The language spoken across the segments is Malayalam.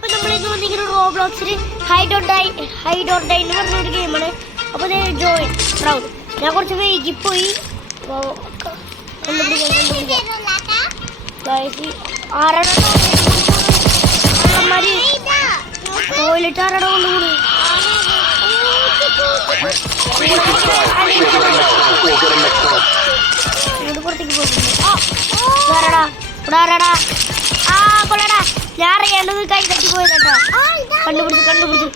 അപ്പൊ നമ്മൾ ഇന്ന് വന്നിരിക്കുന്ന റോബ്ലോക്സിൽ ഹൈഡ് ഓർ ഡൈ എന്ന് പറഞ്ഞൊരു ഗെയിമാണ്. അപ്പോൾ ജോയിൻ പ്രൗഡ് ഞാൻ കുറച്ച് വൈകിപ്പോയി ടോയ്ലറ്റ് ആരാടോ കൊണ്ടുപോകുന്നു. പുറത്തേക്ക് പോകുന്നുടാ ആ കൊള്ളടാ. ഞാൻ അറിയേണ്ടത് കൈ തട്ടി പോയതാ. കണ്ടുപിടിച്ചു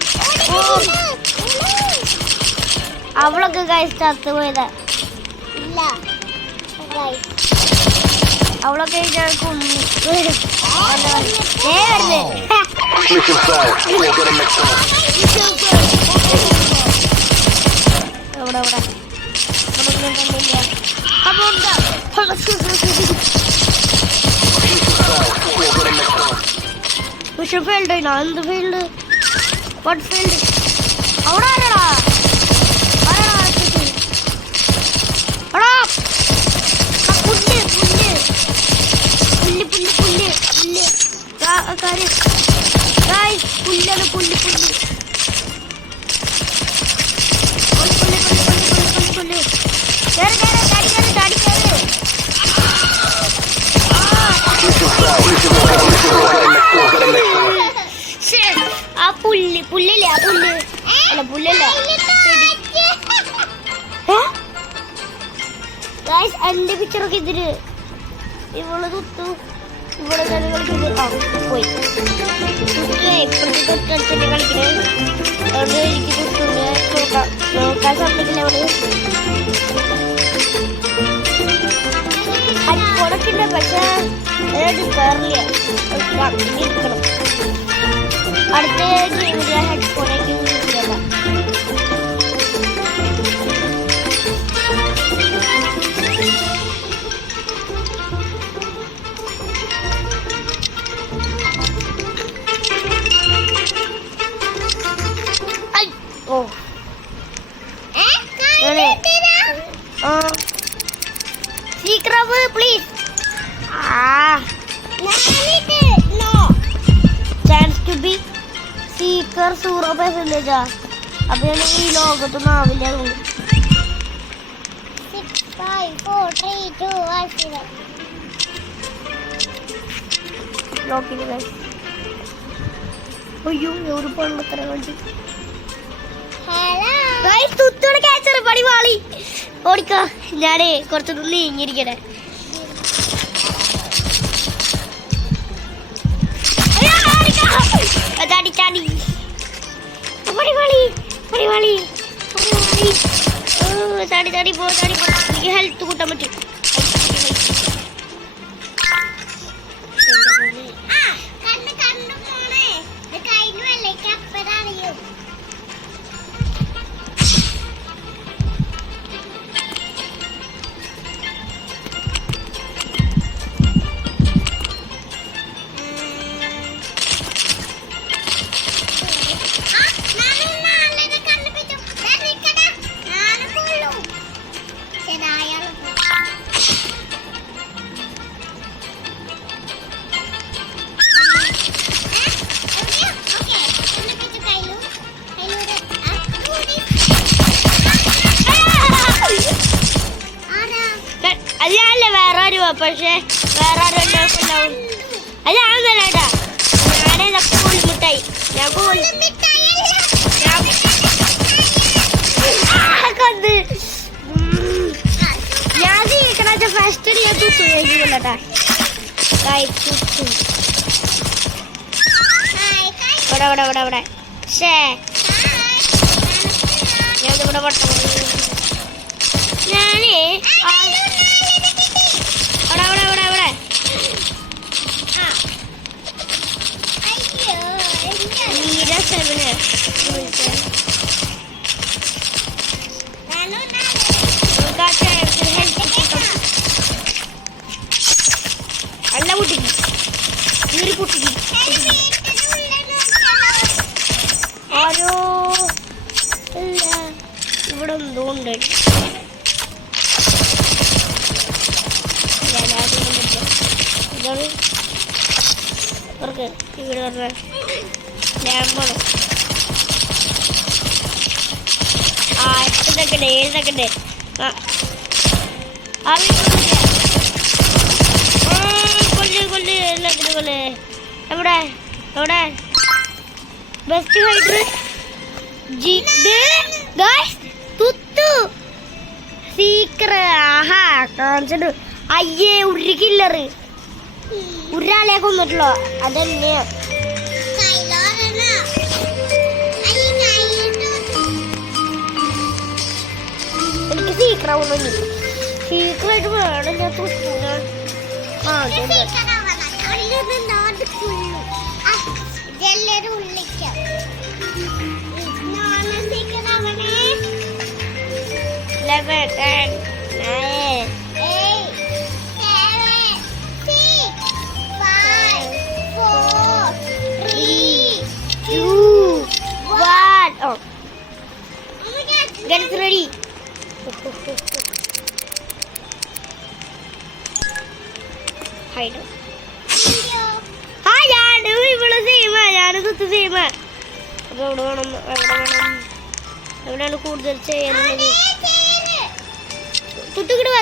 അവളൊക്കെ കൈ ചത്ത് പോയതാ. അവളൊക്കെ ഫീൽഡ് എന്ത് ഫീൽഡ് വാട്ട് ഫീൽഡ് അവിടെ ആരാടാ ആ പുല്ലില്ലേ ആ പുല്ല് അല്ല പുല്ലല്ല എന്റെ പിക്ചറൊക്കെ ഇതില് ഇവള് തുത്തു ഇവിടെ തന്നെ കളിക്കുന്നത് പോയി ഇപ്പോഴത്തെ തൊട്ടടുത്തന്നെ കളിക്കുന്നത്. അതുകൊണ്ട് എനിക്ക് തുത്തുണ്ട് നോക്കാൻ സമ്മതിക്കില്ല അവള്. ഹെഡ്ഫോണൊക്കെ ഉണ്ട് പക്ഷെ കയറില്ല എടുക്കണം. അടുത്ത ഗെയിമിൽ ഹെഡ്ഫോണൊക്കെ യൂസ് ചെയ്യണ്ട. ഓ സീക്രവ് please chance to be seeker 0%. അപ്പൊ ഞാൻ ഈ ലോകത്തൊന്നും ആവില്ല. അയ്യോ ഒരു പണ്ടത്ര കണ്ടു പടിവാളി ഓടിക്ക. ഞാനേ കുറച്ചൊന്നും നീങ്ങിയിരിക്കണേ. ചാടി പോ ഹെൽത്ത് കൂട്ടാൻ പറ്റും. പക്ഷെ വേറെ ആരും അതാണെന്നല്ല കേട്ടാ. ഞാനേ മിഠായി ഞാൻ ജയിക്കണ ഫസ്റ്റ് ഞാൻ തുത്തുകൊള്ളട്ടാ. ഇവിടെ ഷേ ഞാനിവിടെ വട്ടം ഞാനേ അല്ല കുട്ടിക്ക് ഓരോ ഇവിടെ എന്തോ ഉണ്ട്. അവർക്ക് ഇവിടെ പറഞ്ഞ ലാമ്പാണ്. 8 സെക്കൻഡ് 7 സെക്കൻഡ് കൊല്ല് എല്ലാത്തിനും കൊല്ല്. എവിടെ എവിടെ ബെസ്റ്റ് ഹൈഡർ തുത്തു സീക്ര. ആഹാ കാണിച്ചിട്ട്. അയ്യേ ഒരു കില്ലറ് ഒരാളെ കൊന്നിട്ടുള്ളോ അതന്നെയാ. എനിക്ക് സീക്രാവുന്നു. സീക്രായിട്ട് വേണം ഞാൻ തുത്തൂല. Get ready. Hide. Hi, ഞാൻ ഇവിടെ ചെയ്യുക. ഞാനത് ചെയ്യുക. അപ്പോൾ എവിടെയാണ് കൂടുതൽ ചെയ്യുന്നത്? തുത്തുകിടുക.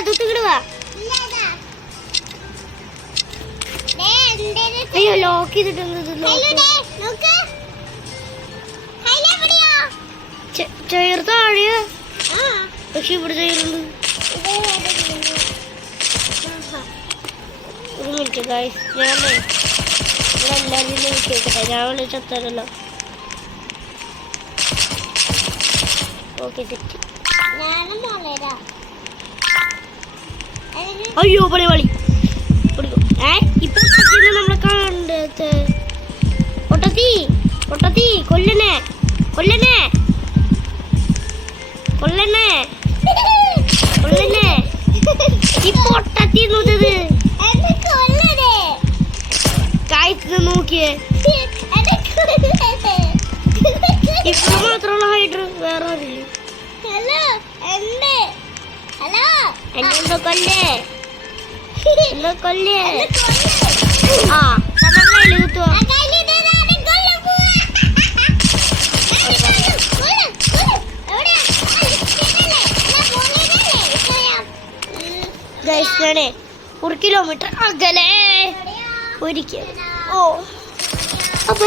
അയ്യോ ലോക്ക് ചെയ്തിട്ടുണ്ട്. ചെയർ താഴെയാ, പക്ഷെ ഇവിടെ ചെയ്യുന്നുണ്ട്. ഒരു മിനിറ്റ് ഗായ്സ്, ഞാൻ ഇവിടെ എല്ലാവരും കേൾക്കട്ടെ. ഞാൻ വിളിച്ചെത്താനല്ലോ. Okay set. അയ്യോ പളി ഇപ്പൊ നമ്മളെ കണ്ടത്. പൊട്ടത്തി കൊല്ലനെ ഈ പൊട്ടത്തി കായ്ച്ചു നോക്കിയേ. ഇപ്പൊ മാത്രമുള്ള ഹൈഡർ വേറെ അറിയില്ല. എന്നെ കൊല്ലേ. ആ നമ്മുടെ കയ്യിൽ കുത്തുവോ? ഞാനേ 1 കിലോമീറ്റർ അകലെ ഒരിക്കൽ. ഓ അപ്പൊ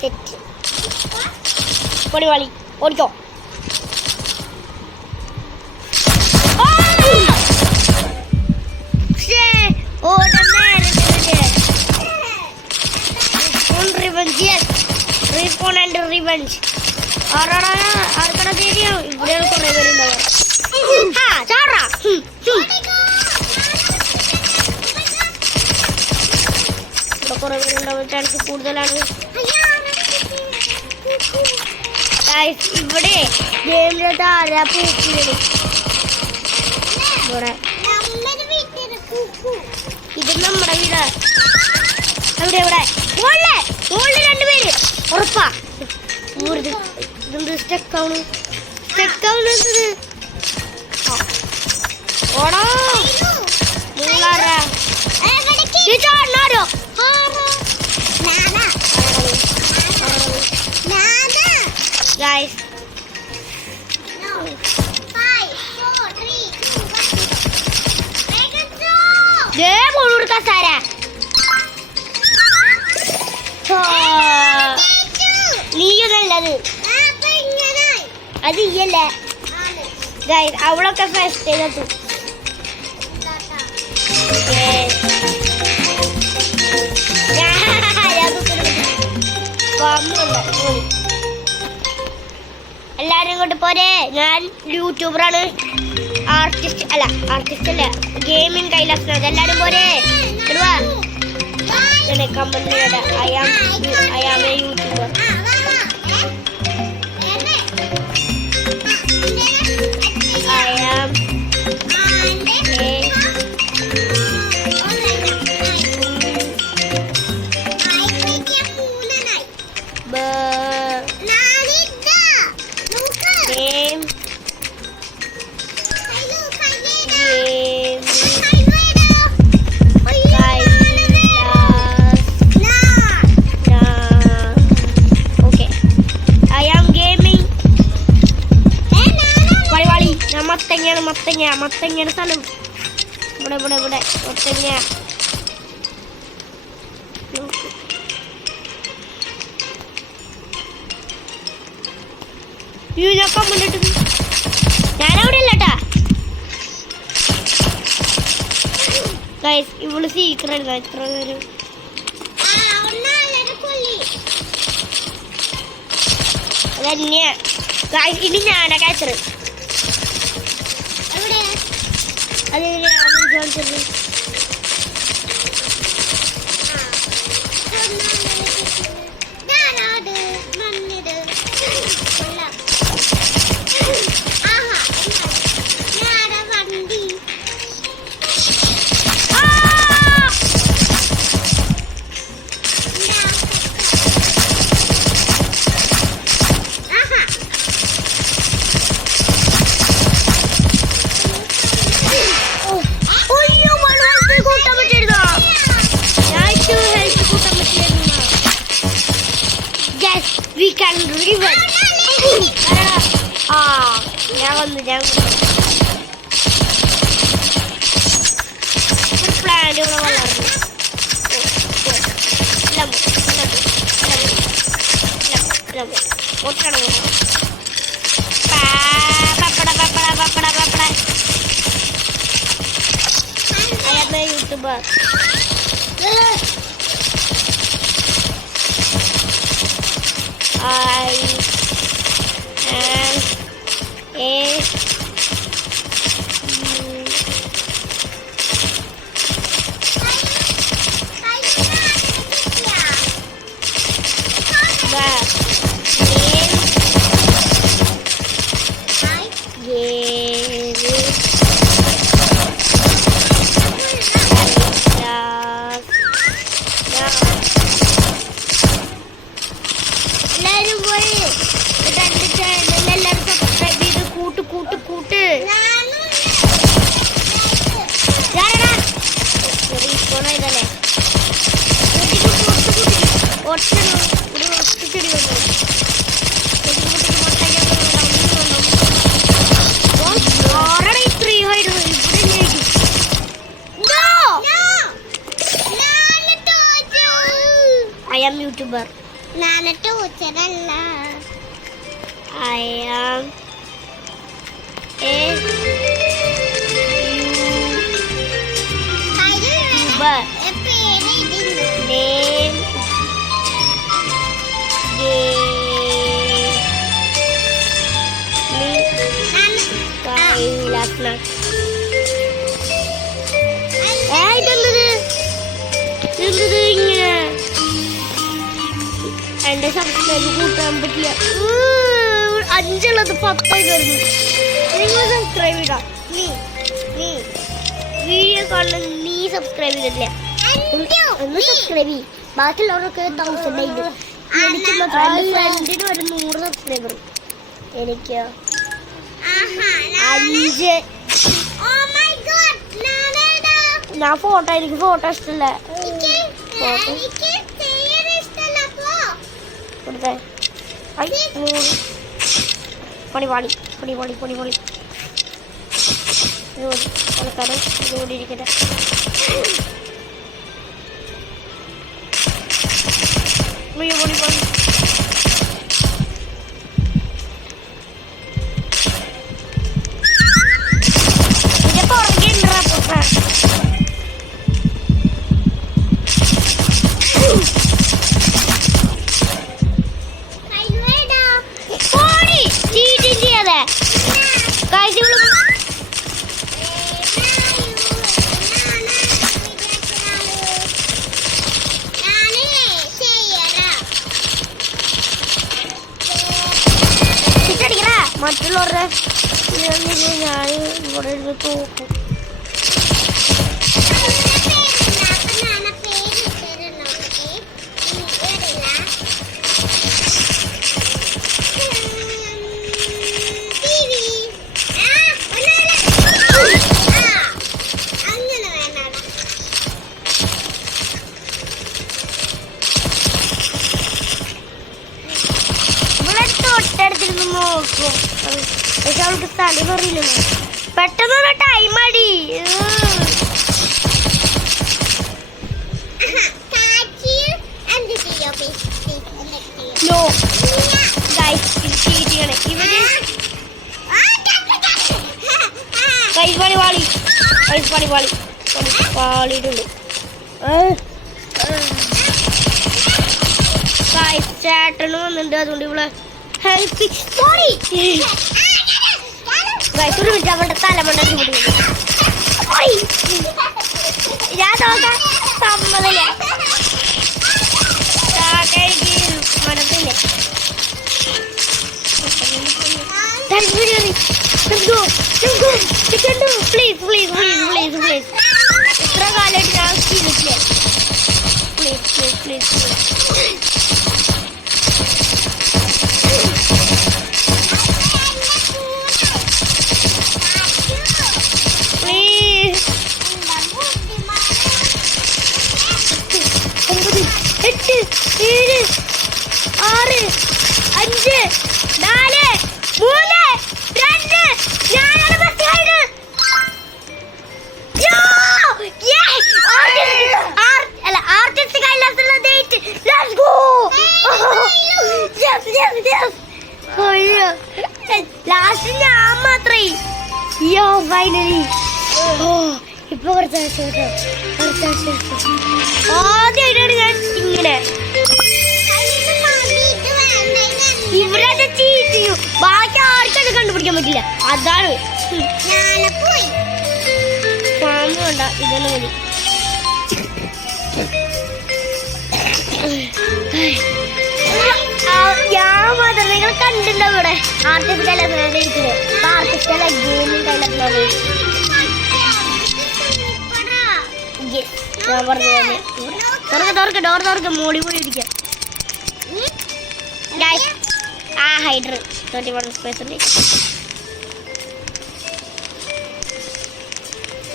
സെറ്റ് പൊടിവാളി ഓടിക്കോ. റിവഞ്ച് ആർക്കട ശരിയാവും. ഇവിടെയാണ് കുറെ പേരുണ്ടാവുക. ഇവിടെ കുറെ പേരുണ്ടാവും. ചാൻസ് കൂടുതലാണ്. ഇവിടെ ഗെയിമിന്റെ താഴെ പൂക്കിയാണ്. ഇവിടെ ഇത് നമ്മുടെ വീട്. എവിടെ മുകളില് 2 പേര് ഉറപ്പാ. ഇതെന്ത് സ്റ്റെക്കാണ് ഓടോ ഗൈസ്. കസാര നീയുള്ളത് അത് ഇയല്ലേ ഗൈസ്. അവളൊക്കെ ഫസ്റ്റ് ചെയ്തു. എല്ലാരും ഇങ്ങോട്ട് പോരെ. ഞാൻ യൂട്യൂബറാണ്. ആർട്ടിസ്റ്റ് അല്ല ഗെയിമിങ് കൈലാസ്. എല്ലാരും പോരെ. Comment I am a YouTuber. മത്തങ്ങയുടെ സ്ഥലം ഇവിടെ ഇവിടെ ഇവിടെ മത്തങ്ങ. ഞാൻ കമ്മിട്ടത് ഞാനവിടെ ഇല്ലട്ടാ ഗൈസ്. ഇവള് സീക്രട്ട് എത്ര പേര് അതന്നെയാ ഗൈസ്. ഇനി ഞാനാ കാച്ചറ്. അത് കാണിച്ചത് we can revenge. ഞാൻ വന്നു പ്ലാന്റ് ഇവിടെ വളർന്നു. YouTuber I am a I am YouTuber. Nanattu channel. I am a YouTuber. Name Kailasna. എന്റെ സബ്സ്ക്രൈബ് കൂട്ടാൻ പറ്റില്ല. 5 ഉള്ളത് 10 കയറുന്നു. നിങ്ങൾ സബ്സ്ക്രൈബ് ചെയ്താ വീഡിയോ കാണുന്ന നീ സബ്സ്ക്രൈബ് ചെയ്തിട്ടില്ല. ഒന്ന് സബ്സ്ക്രൈബ് ചെയ്യും. ബാക്കിയുള്ളവരൊക്കെ 1000 ആയിരുന്നു. എനിക്ക് ഫ്രണ്ടിന് ഒരു 100 സബ്സ്ക്രൈബർ. എനിക്ക് 5. ഞാൻ ഫോട്ടോ എനിക്ക് ഫോട്ടോ ഇഷ്ടമല്ല. പണി പാടി പണി പാടി പണി പാടി ആൾക്കാരെ ഇതുകൂടി ഇരിക്കട്ടെ. പണി പാടി മറ്റുള്ളവരുടെ ഞാൻ ഇവിടെ ഇരുന്ന് തോക്കും. തൊട്ടടുത്തിരുന്ന് നോക്കും. പക്ഷെ അവൾക്ക് തല പറയില്ലല്ലോ. പെട്ടെന്ന് ടൈം അടി. നോ ഗൈസ് ചീറ്റിയാണ് ഇവര്. ഗൈസ് പണി പാളി. ഗൈസ് പണി പാളി. പാളിയിട്ടുണ്ട്. ഗൈസ് ചേട്ടന് വന്നിട്ടുണ്ട്. അതുകൊണ്ട് ഇവിടെ ഹെൽപ്പ്. സോറി ഗൈസ് ഒരു മിനിറ്റ് അവളുടെ തലമണ്ണി പിടിക്കുന്നു. ഞാൻ നോക്കാൻ സമ്മതില്ല. മനസ്സില്ല. Please please please please please. ഇത്ര കാലമായിട്ട് ഞാൻ ചെയ്തിട്ടില്ല. Please please please please. 9 8 7 6 5 4 3 2 ഞാനാണ് ബസ് ആയത്. ആർട്ടിസ്റ്റ് കൈലാസുള്ള date. Let's go. Yes yes yes. അയ്യോ ലാസ്റ്റ് ഞാൻ മാത്രമേ. യോ ഫൈനലി. ഇപ്പൊ കുറച്ച് ആദ്യമായിട്ടാണ് ഞാൻ ഇങ്ങനെ. ഇവരത് ചീറ്റ് ചെയ്യും. ബാക്കി ആർക്കും അത് കണ്ടുപിടിക്കാൻ പറ്റില്ല. അതാണ് പാമ്പ് വേണ്ട, ഇതൊന്നും മതി. ഞാൻ മാത്രം നിങ്ങൾ കണ്ടിട്ടുണ്ടോ ഇവിടെ ആർട്ടിസ്റ്റ് കൈലാസിനാണ് ഇരിക്കുന്നത്. ആർട്ടിസ്റ്റ് അല്ല, ഗെയിമിംഗ് കൈലാസിനാണ്. ഞാൻ പറഞ്ഞു തന്നെ. തുറക്ക് ഡോർ തുറക്ക്. മോളി പോയി ഇരിക്കാം. ആ ഹൈഡർ 21%.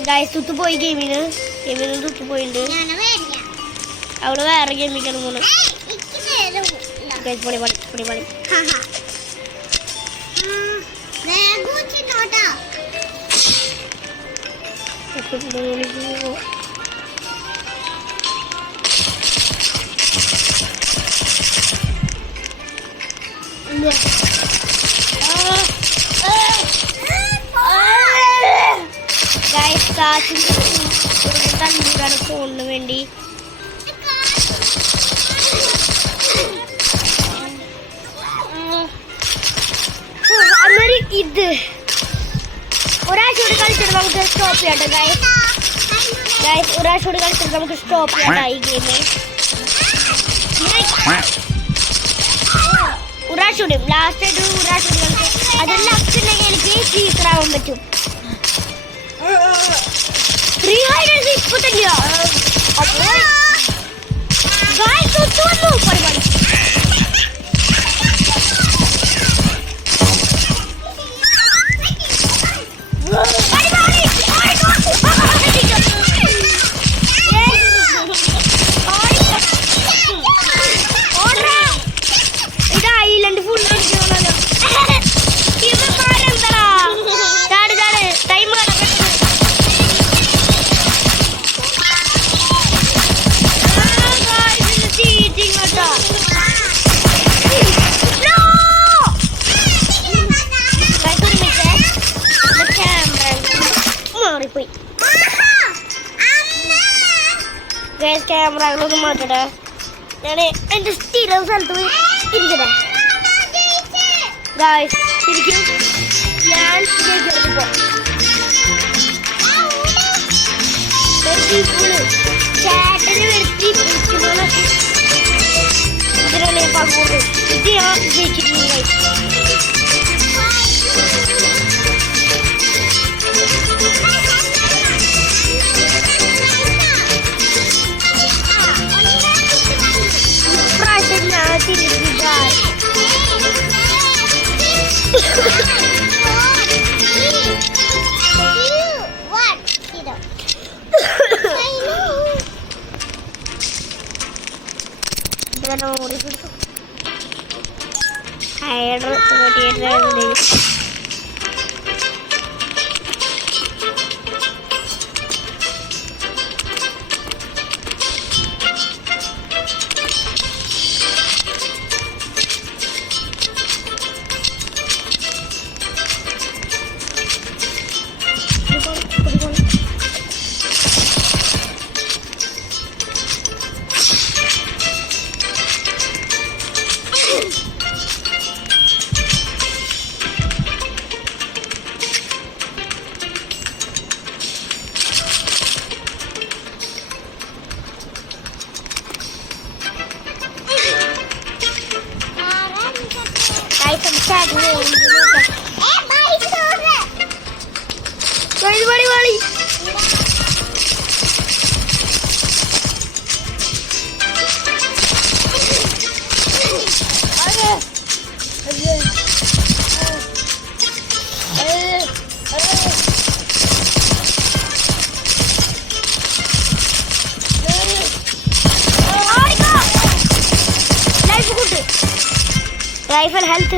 ഗൈസ് തുത്തു പോയി. ഗെയിമിന് തുത്തു പോയിട്ടുണ്ട്. അവള് വേറെ ഗെയിമിക്കാണ് പോകുന്നത്. പൊടി പണി പൊടി പണി. കണ്ടുകാണ് ഫോണിന് വേണ്ടി. അന്നേരം ഇത് ഒരാഴ്ചയോട് കളിച്ചിട്ട് നമുക്ക് സ്റ്റോപ്പ് ചെയ്യാട്ടോ ഗൈസ്. ഒരാഴ്ചയോട് കളിച്ചിട്ട് നമുക്ക് സ്റ്റോപ്പ് ചെയ്യാം ഈ ഗെയിം. ഒരാഴ്ചയോട് ലാസ്റ്റ് ആയിട്ട് ഒരാഴ്ചയോട് കളിച്ച് അതെല്ലാം ഉണ്ടെങ്കിൽ എനിക്ക് ടീച്ചറാവാൻ പറ്റും. ഇപ്പൊ തന്നെയോ വന്നു പരിപാടി. ഇത് ഐലൻഡ് ഫുൾ ടൈം മാറിപ്പോയി. ക്യാമറകളൊന്നും മാറ്റട്ടെ. ഞാൻ എന്റെ സ്ഥിരം സ്ഥലത്ത് പോയി ഇരിക്കട്ടെ. ഗായ്സ് ശരിക്കും ഞാൻ ജയിച്ചെടുത്തിപ്പോ ചേട്ടന് വരുത്തി ഇതിനെ പങ്കോട്ട് ഇത് ഞാൻ ജയിച്ചിട്ടുണ്ട്. ഇപ്രാവശ്യം ഞാൻ തിരിച്ചില്ല. വളി റൈഫിൾ ഹെൽത്ത്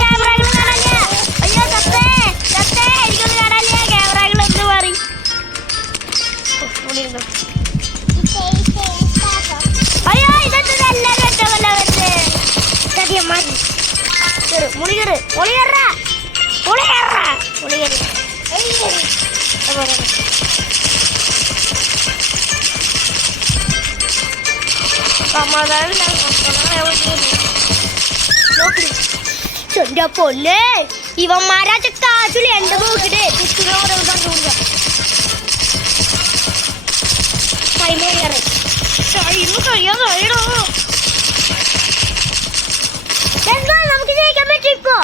ക്യാമറകൾ കാണാനില്ല. അയ്യോ ചത്തേ എനിക്കൊന്നും കാണാനില്ല. ക്യാമറകൾ എന്ത് മാറി. അയ്യോ ഇതെല്ലാരും ഒറ്റമല്ല വെച്ച് ചതിയ മാറി മുളികറ് എന്റെ പൊന്നെ ഇവന്മാരാ കാച്ചില് എന്റെ നോക്കിട്ടേ നമുക്ക് ജയിക്കാൻ പറ്റും ഇപ്പൊ.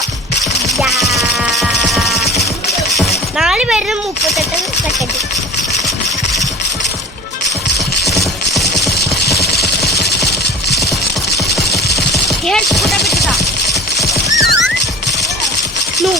4 പേരും 38 സെക്കൻഡ്. No.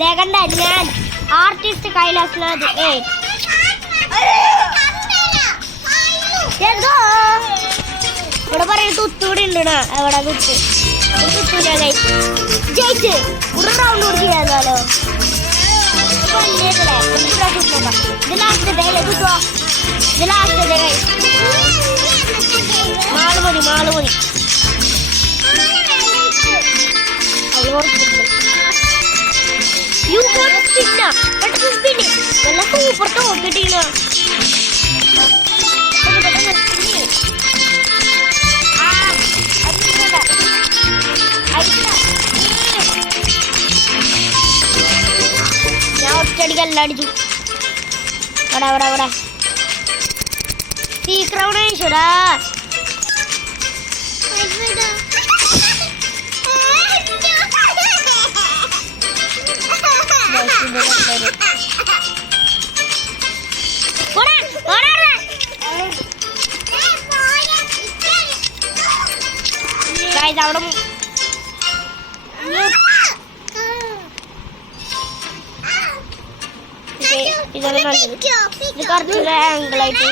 ദേഖണ്ട ഞാൻ ആർട്ടിസ്റ്റ് കൈലാസ്നാഥ് എന്തോ ഇവിടെ പറയുന്നത് തുത്തൂടി ഉണ്ട്. എവിടെ തുത്തൂരാ ജയിച്ച് ഒരു റൗണ്ട് കൂടി ചെയ്യാലോ. ഇത് ലാസ്റ്റ് ഡേ തുത്തോ. ഇത് ലാസ്റ്റ് ഡേ മാള് മതി You got to spin now. What is spinning? Well, super to get in. Now study a lot. Whatever. See crown and shura. Guys, അവിടെ ഇതാണ് നല്ലത്. ഇത് കുറച്ചുകൂടെ ആംഗിളായിട്ട്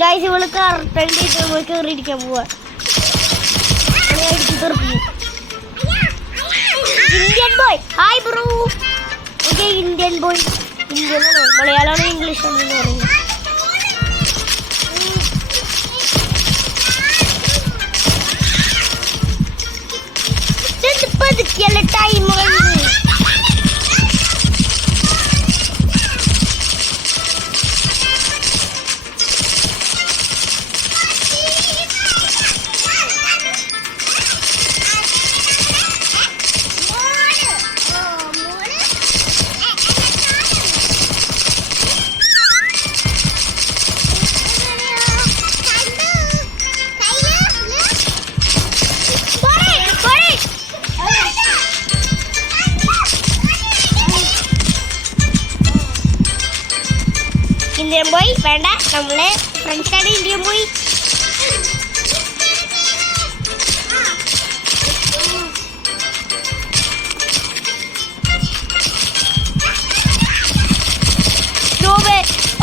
ഗൈസ് ഇവള് കറക്റ്റായിട്ട് പോയി കയറിയിരിക്കാൻ പോവാ. Indian boy hi bro. Okay Indian boy ഇന്ത്യനാണോ മലയാളമാണോ ഇംഗ്ലീഷാണോ എന്ന് പറയുന്നത്. പതുക്കിയല്ല ടൈം ഇന്ത്യൻ പോയി വേണ്ട, നമ്മള് ഫ്രണ്ട്സാണ് ഇന്ത്യൻ പോയി.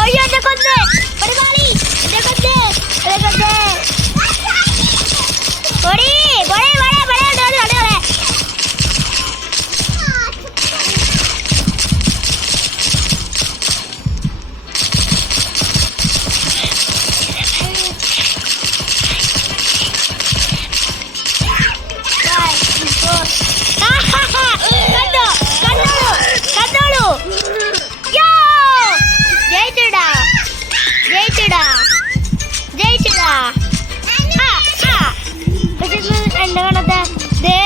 അയ്യോ എന്നെ കൊന്ന് ഒരു കളി, എന്നെ കൊന്ന്, എന്നെ കൊന്ന്. ഓടി പോടെ പോടെ പോടെ ഓടി ഓടി ഓടി. കണ്ടോ കണ്ടോളൂ കണ്ടോളൂ. യോ ജയിച്ചടാ ജയിച്ചടാ ജയിച്ചടാ. പക്ഷെ എന്താ കാണാത്ത ദേ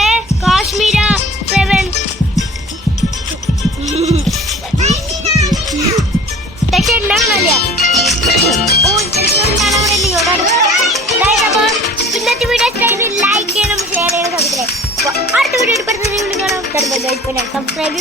കാശ്മീര 7 പക്ഷെ എന്താ കാണാനില്ല. ഓ കാണാൻ കൂടെ നിങ്ങളോടാണ്. അപ്പോൾ ഇന്നത്തെ വീഡിയോ ലൈക്ക് ചെയ്യണം, ഷെയർ ചെയ്യണം, സബ്സ്ക്രൈബ്. അടുത്ത വീഡിയോ എടുപ്പെടുന്ന കാണാം. സബ്സ്ക്രൈബ്